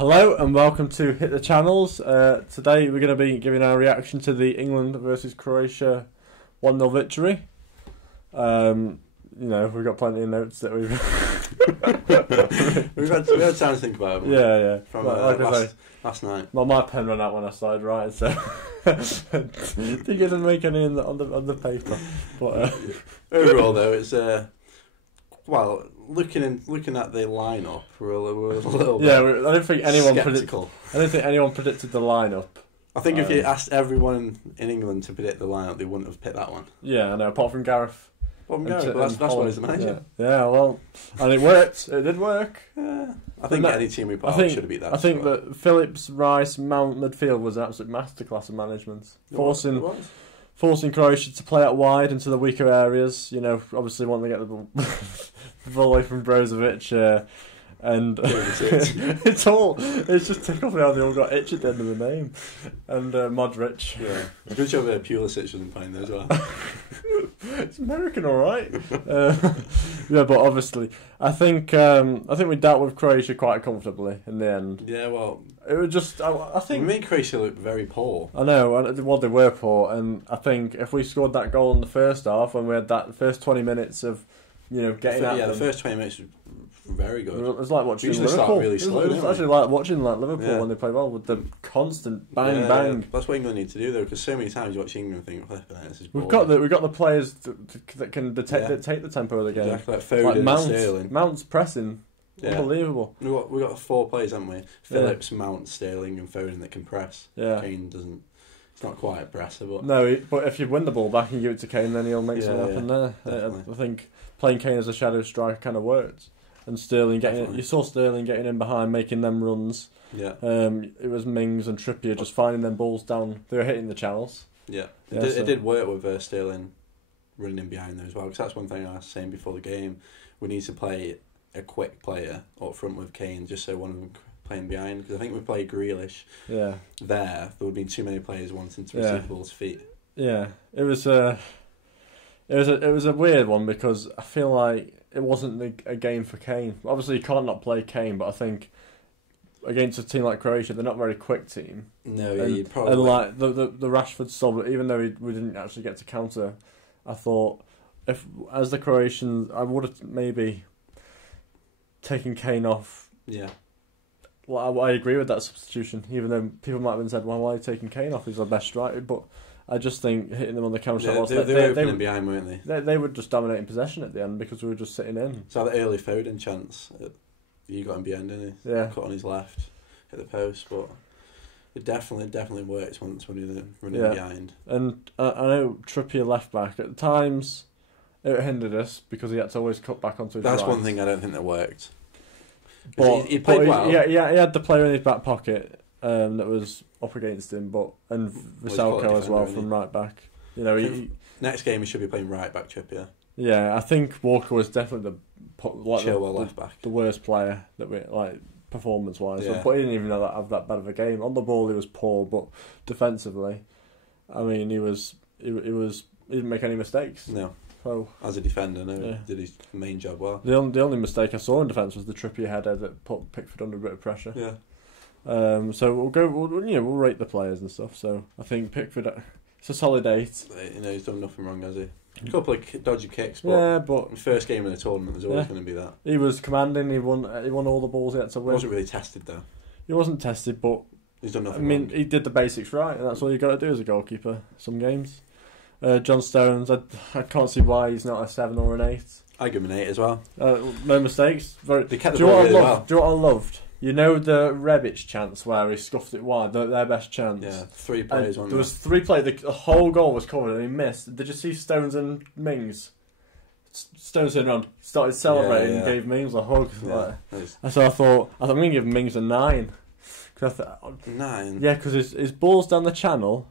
Hello and welcome to Hit the Channels. Today we're going to be giving our reaction to the England versus Croatia 1-0 victory. We've got plenty of notes that we've we've had time to think about it. Yeah. From last night. Well, my pen ran out when I started writing, so didn't make any on the paper. But overall, though, it's looking at the lineup, we're a little bit I don't think anyone skeptical. I don't think anyone predicted the lineup. I think if you asked everyone in England to predict the lineup, they wouldn't have picked that one. Yeah, I know. Apart from Gareth. That's what he's the manager. Yeah, well, and it worked. It did work. Yeah. I think any team we put out should have beat that. I think that Phillips, Rice, Mount midfield was an absolute masterclass of management, forcing Croatia to play out wide into the weaker areas. You know, obviously wanting to get the ball away from Brozovic. And it's just typical how they all got itch at the end of the name. And Modric. Yeah. Good job Pulisic wasn't playing there as well. It's American, alright. Yeah, but obviously I think we dealt with Croatia quite comfortably in the end. Yeah, well, it was just I think we made Croatia look very poor. I know, well, they were poor, and I think if we scored that goal in the first half when we had that first 20 minutes of getting at them, the first 20 minutes was very good. It was like watching Liverpool. Really slow, it was actually like watching Liverpool when they play well with the constant bang. That's what England need to do though, because so many times you watch England and think, this is boring. We've got the players that can dictate the tempo of the game. Exactly, like Foden, Sterling. Mount's pressing, unbelievable. We've got 4 players, haven't we? Phillips, Mount, Sterling, and Foden that can press. Yeah. Kane doesn't. It's not quite a presser, but but if you win the ball back and give it to Kane, then he'll make something happen there. I think playing Kane as a shadow striker kind of worked. And Sterling you saw Sterling getting in behind, making them runs. Yeah. It was Mings and Trippier just finding them balls down. They were hitting the channels. Yeah. It did work with Sterling running in behind there as well. Because that's one thing I was saying before the game. We need to play a quick player up front with Kane, just so one of them playing behind. Because I think we played Grealish. Yeah. There would have been too many players wanting to receive the ball's feet. Yeah. It was a weird one because I feel like it wasn't a game for Kane. Obviously, you can't not play Kane, but I think against a team like Croatia, they're not a very quick team. No, you'd probably... And like the Rashford stop, even though we didn't actually get to counter, I thought as the Croatians, I would have maybe taken Kane off. Yeah. Well, I agree with that substitution, even though people might have said, well, why are you taking Kane off? He's our best striker, but I just think hitting them on the counter. They were behind, weren't they? They were just dominating possession at the end because we were just sitting in. So that early Foden chance, you got him behind, didn't he? Yeah. Cut on his left, hit the post, but it definitely works once when you're running behind. And I know Trippier left back at times. It hindered us because he had to always cut back onto his right. That's one thing I don't think that worked. But he played well. Yeah, he had the player in his back pocket. That was up against him, and Vasalko as well from right back. Next game he should be playing right back, Trippier. Yeah, I think Walker was definitely left back, the worst player that we performance wise. Yeah. But he didn't even have that bad of a game. On the ball he was poor, but defensively, I mean he didn't make any mistakes. No. So, as a defender, did his main job well. The only mistake I saw in defence was the Trippier header that put Pickford under a bit of pressure. Yeah. So we'll rate the players and stuff. So I think Pickford, it's a solid 8. He's done nothing wrong, has he? A couple of dodgy kicks, but the first game in the tournament there's always going to be that. He was commanding. He won all the balls he had to win. He wasn't really tested though. He wasn't tested, but he's done nothing wrong. He did the basics right, and that's all you got to do as a goalkeeper. Some games. John Stones, I can't see why he's not a 7 or an 8. I give him an 8 as well. No mistakes. They kept the ball really well. Do you know what I loved? You know the Rebic chance where he scuffed it wide, their best chance. Yeah, 3 players. There was 3 players. The whole goal was covered and he missed. Did you see Stones and Mings? Stones turned around, started celebrating, and gave Mings a hug. Yeah, so I thought I'm going to give Mings a 9. 9. Yeah, because his ball's down the channel.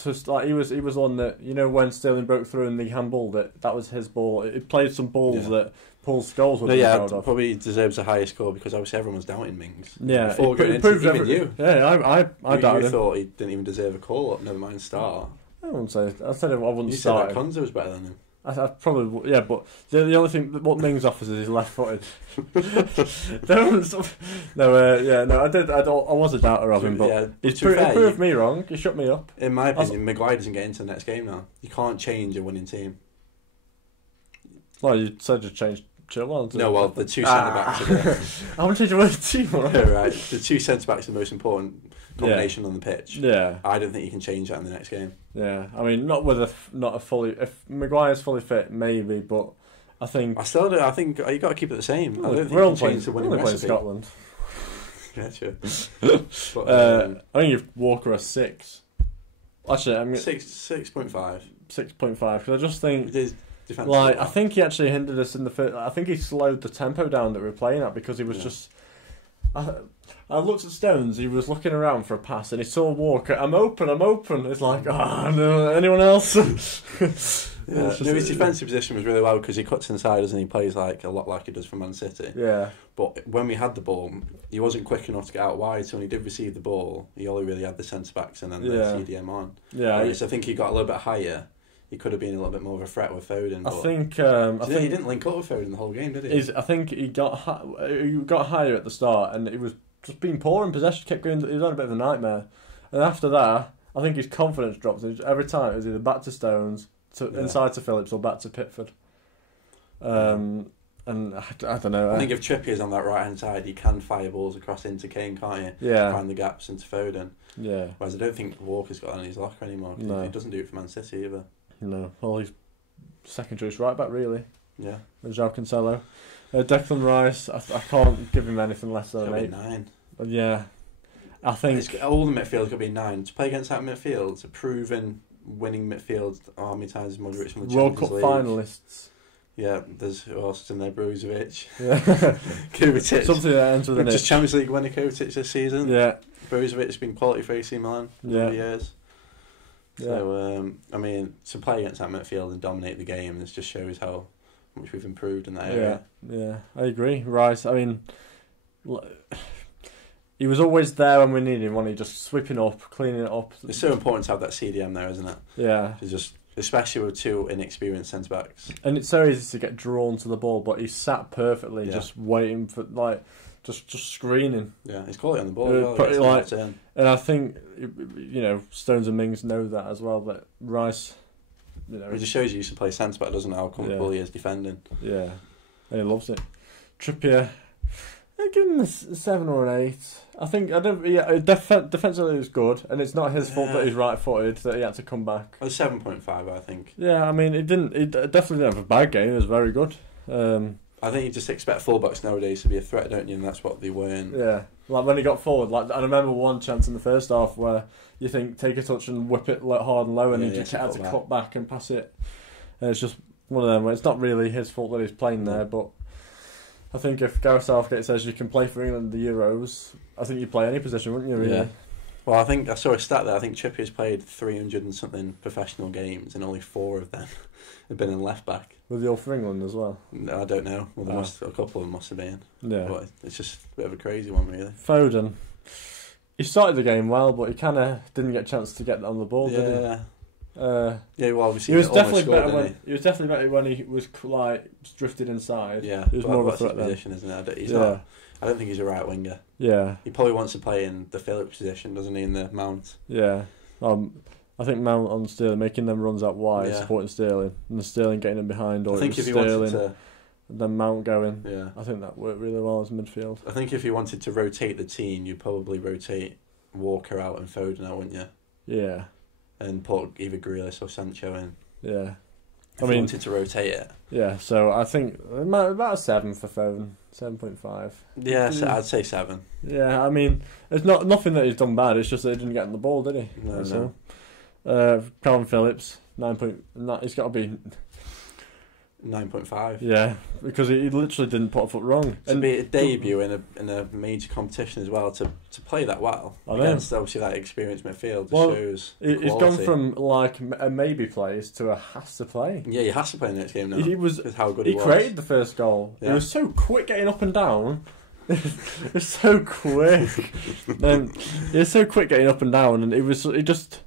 He was on that. When Sterling broke through and he handballed it, that was his ball. He played some balls that Paul Scholes would be proud of. Probably deserves a higher score because obviously everyone was doubting Mings. Yeah, before going into even you. Yeah, I doubted him. Thought he didn't even deserve a call up. Never mind start. I wouldn't say. I said I wouldn't start. You said that Konza was better than him. I probably yeah, but the only thing what Mings offers is his left-footed. I was a doubter of him, but he's proved me wrong. He shut me up. In my opinion, Maguire doesn't get into the next game now. You can't change a winning team. Well, you said you changed Chilwell. No, well, the two centre backs. I want to change a winning team. Right, the two centre backs are the most important combination on the pitch. Yeah, I don't think you can change that in the next game. Yeah, I mean, not a fully. If Maguire's fully fit, maybe, but I think I still don't. I think you got to keep it the same. I don't think we're you all can change the winning recipe. Scotland. Yeah, sure. I think if Walker a 6. Actually, I mean 6.5. 6.5 because I just think like I think he actually hindered us in the first. I think he slowed the tempo down that we were playing at because he was just. I looked at Stones, he was looking around for a pass and he saw Walker, I'm open. It's like, no, anyone else? No, his defensive position was really well because he cuts inside and he plays like a lot like he does for Man City. Yeah. But when we had the ball, he wasn't quick enough to get out wide, so when he did receive the ball, he only really had the centre-backs and then the CDM on. Yeah. So I think he got a little bit higher. He could have been a little bit more of a threat with Foden. I think he didn't link up with Foden the whole game, did he? I think he got higher at the start and it was just being poor in possession, kept going. He was on a bit of a nightmare, and after that, I think his confidence dropped. Every time it was either back to Stones, inside to Phillips, or back to Pickford. And I don't know. I think if Trippier's on that right hand side, he can fire balls across into Kane, can't you? Yeah. Find the gaps into Foden. Yeah. Whereas I don't think Walker's got on his locker anymore. No. He doesn't do it for Man City either. No. Well, he's second choice right back really. Yeah. With João Cancelo. Declan Rice, I can't give him anything less than an 8. 9. Yeah, I think all the midfield's got to be 9. To play against that midfield, it's a proven winning midfield. How many times Modric from the World Champions Cup League? finalists. Yeah, there's who else is in there? Brozovic. Yeah. Kovacic. Something that ends with an Just Champions League winner Kovacic this season. Yeah. Brozovic's been quality for AC Milan for years. Yeah. So, I mean, to play against that midfield and dominate the game, this just shows how much we've improved in that area. Yeah, I agree. Rice, I mean, he was always there when we needed him, wasn't he? Just sweeping up, cleaning it up. It's so important to have that CDM there, isn't it? Yeah. It's just, especially with two inexperienced centre-backs. And it's so easy to get drawn to the ball, but he sat perfectly, just waiting for, just screening. Yeah, he's quality on the ball. And I think, Stones and Mings know that as well, that Rice... it just shows you used to play centre-back, doesn't it? How comfortable he is defending. Yeah, and he loves it. Trippier, I give him a 7 or an 8. I think defensively it was good, and it's not his fault that he's right-footed that he had to come back. A 7.5, I think. Yeah, I mean, he definitely didn't have a bad game. It was very good. I think you just expect fullbacks nowadays to be a threat, don't you? And that's what they weren't. Yeah, like when he got forward, I remember one chance in the first half where you think take a touch and whip it hard and low, and he just had to cut back and pass it. And it's just one of them where it's not really his fault that he's playing there, but I think if Gareth Southgate says you can play for England in the Euros, I think you'd play any position, wouldn't you? Really? Yeah. Well, I think I saw a stat there. I think Trippier's played 300 and something professional games, and only 4 of them have been in left back. Was he all for England as well? No, I don't know. Well, a couple of them must have been. Yeah. But it's just a bit of a crazy one, really. Foden. He started the game well, but he kind of didn't get a chance to get on the ball, did he? Well, obviously he was definitely better when he was drifted inside. Yeah, he was more of a threat position, isn't it? I don't think he's a right winger. Yeah, he probably wants to play in the Phillips position, doesn't he? In the Mount. Yeah, I think Mount on Sterling making them runs out wide, supporting Sterling, and then Sterling getting him behind, or I think if he wanted to, and then Mount going. Yeah, I think that worked really well as midfield. I think if you wanted to rotate the team, you'd probably rotate Walker out and Foden out, wouldn't you? Yeah. And put either Grealish or Sancho in. Yeah. If you wanted to rotate it. Yeah, so I think about a 7 for Foden. 7.5. Yeah, so I'd say 7. Yeah, I mean, it's nothing that he's done bad, it's just that he didn't get in the ball, did he? No. Calvin Phillips, 9. He's got to be 9.5. Yeah, because he literally didn't put a foot wrong. To be a debut in a major competition as well, to play that well against obviously that experienced midfield shows. He's gone from a maybe plays to a has to play. Yeah, he has to play in the next game now. He was how good he was. He created the first goal. Yeah. He was so quick getting up and down. He was so quick. He was so quick getting up and down, and he just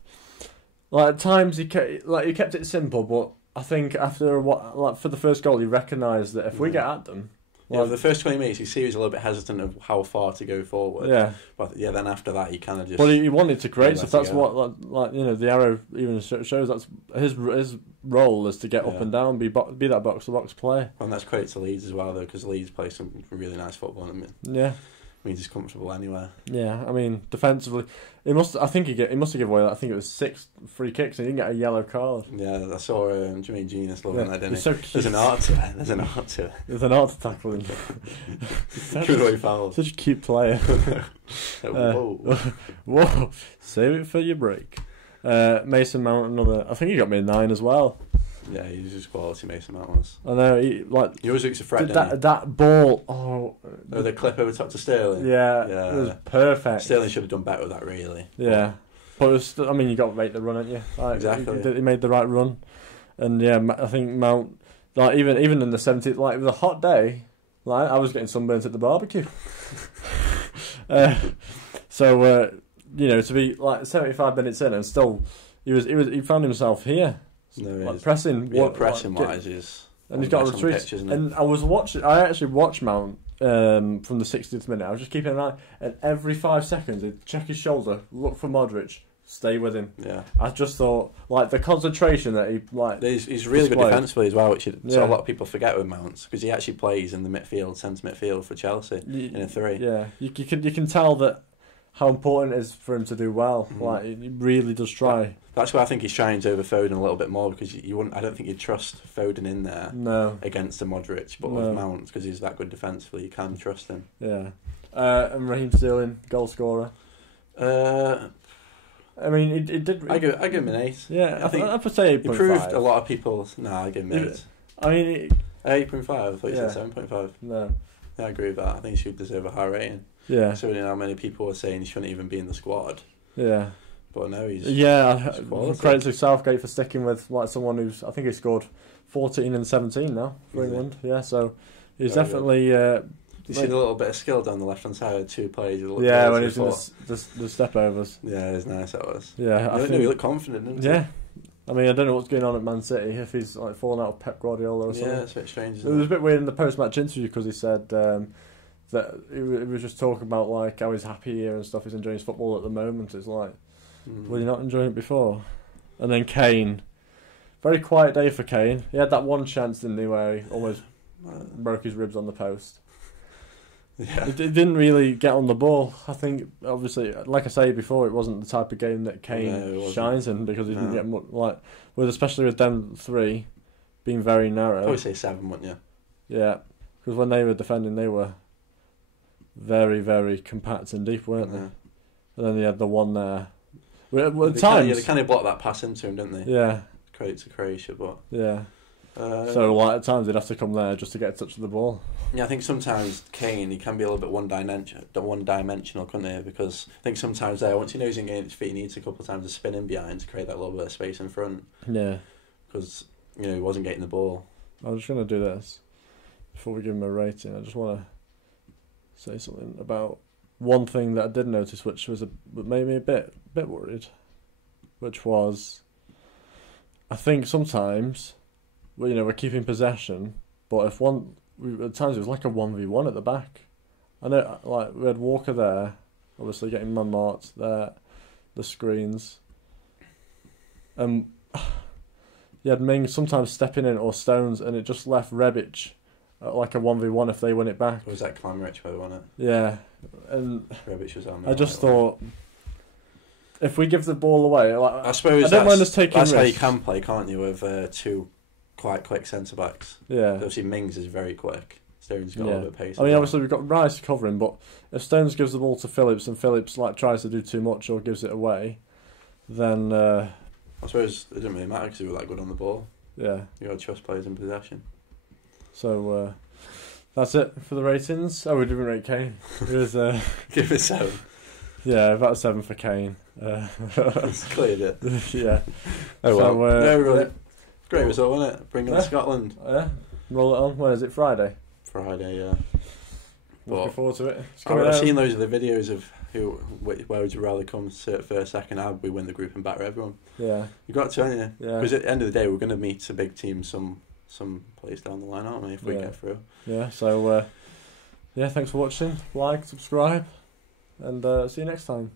at times he kept it simple, but I think after for the first goal, he recognised that if we get at them. Yeah, for the first 20 minutes, you see he was a little bit hesitant of how far to go forward. Yeah. But yeah, then after that, he kind of just. But he wanted to create stuff. That's what, the arrow even shows. That's his role is to get up and down, be that box to box player. And that's credit to Leeds as well, though, because Leeds play some really nice football. Yeah. Means he's comfortable anywhere. Yeah, I mean defensively, he must have given away. I think it was 6 free kicks, and he didn't get a yellow card. Yeah, I saw Jermaine Genius loving that, didn't he? So cute. There's an art to it. There's an art to it. There's an art to tackling. Good away fouls. Such a cute player. Whoa. Whoa! Save it for your break. Mason Mount, another. I think he got me a 9 as well. Yeah, he's just quality. Mason Mount was. I know. He always looks a threat. That ball. Oh, the clip over top to Sterling. Yeah, it was perfect. Sterling should have done better with that, really. Yeah, but it was. I mean, you got to make the run, haven't you? Exactly. He made the right run, and yeah, I think Mount. Even in the 70th, it was a hot day. I was getting sunburnt at the barbecue. So to be 75 minutes in and still, he found himself here. No, pressing. Pressing wise is. And he's got a retreat. And I actually watched Mount from the 60th minute. I was just keeping an eye, and every 5 seconds he'd check his shoulder, look for Modric, stay with him. Yeah. I just thought the concentration that he's really good defensively as well, which a lot of people forget with Mount, because he actually plays in the midfield, centre midfield for Chelsea in a 3. Yeah, you can tell that how important it is for him to do well. He really does try. That's why I think he shines over Foden a little bit more, because you wouldn't. I don't think you'd trust Foden in there against a Modric, but with Mount, because he's that good defensively, you can trust him. Yeah, and Raheem Sterling, goal scorer. I mean, it did. I give him an 8. Yeah, I think I'd say 8.5. He proved a lot of people. I give him an 8. I mean, 8.5. I thought you said 7.5. No. Yeah, I agree with that. I think he should deserve a high rating. Yeah. Considering how many people were saying he shouldn't even be in the squad. Yeah. But no, he's credit to Southgate for sticking with someone who's, I think he scored 14 and 17 now for England. Yeah, so he's definitely. You see the little bit of skill down the left hand side, 2 players. When he's in the step overs. Yeah, it was nice. That was. Yeah, I think he looked confident, didn't he? Yeah. I mean, I don't know what's going on at Man City, if he's falling out of Pep Guardiola or something. Yeah, it's a bit strange. It was a bit weird in the post-match interview, because he said that he was just talking about how he's happy here and stuff. He's enjoying his football at the moment. It's were you not enjoying it before? And then Kane, very quiet day for Kane. He had that one chance, didn't he, where he almost broke his ribs on the post. Yeah. It didn't really get on the ball. I think, obviously, like I say before, it wasn't the type of game that Kane shines in, because he didn't get much, especially with them 3 being very narrow. I would say 7, wouldn't you? Yeah, because when they were defending, they were very, very compact and deep, weren't they? And then they had the one there. They kind of blocked that pass into him, didn't they? Yeah. Credit to Croatia, but yeah. So at times they'd have to come there just to get a touch of the ball. Yeah, I think sometimes Kane, he can be a little bit one-dimensional, couldn't he? Because I think sometimes once he knows he's getting his feet, he needs a couple of times to spin in behind to create that little bit of space in front. Yeah. Because he wasn't getting the ball. I'm just going to do this before we give him a rating. I just want to say something about one thing that I did notice, which made me a bit worried, which was, I think sometimes, we're keeping possession, but if at times it was like a 1v1 at the back. I know, we had Walker there, obviously getting man marked there, the screens, and you had Mings sometimes stepping in, or Stones, and it just left Rebic like a 1v1 if they win it back. Was that Clamrich who won it? Yeah, and Rebic was on there. I just thought, if we give the ball away, I suppose I don't mind us taking that's risks. how you can play, can't you, with 2 quite quick centre backs? Yeah. Obviously, Mings is very quick. Stones got a little bit of pace. I mean, obviously we've got Rice covering, but if Stones gives the ball to Phillips and Phillips tries to do too much or gives it away, then I suppose it didn't really matter because we were that good on the ball. Yeah. You got to trust players in possession. So that's it for the ratings. Oh, we didn't rate Kane. It was give it 7. Yeah, about a 7 for Kane. It's cleared it. Yeah. Oh well. No, really. Yeah. Great result, wasn't it? Bring on Scotland. Yeah. Roll it on. When is it? Friday. Friday, yeah. Looking forward to it. I've seen loads of the videos of where would you rather come first, second. How we win the group and batter everyone. Yeah, you got to, haven't you? Yeah. Because at the end of the day, we're going to meet a big team some place down the line, aren't we? If we get through. Yeah. So thanks for watching. Like, subscribe, and see you next time.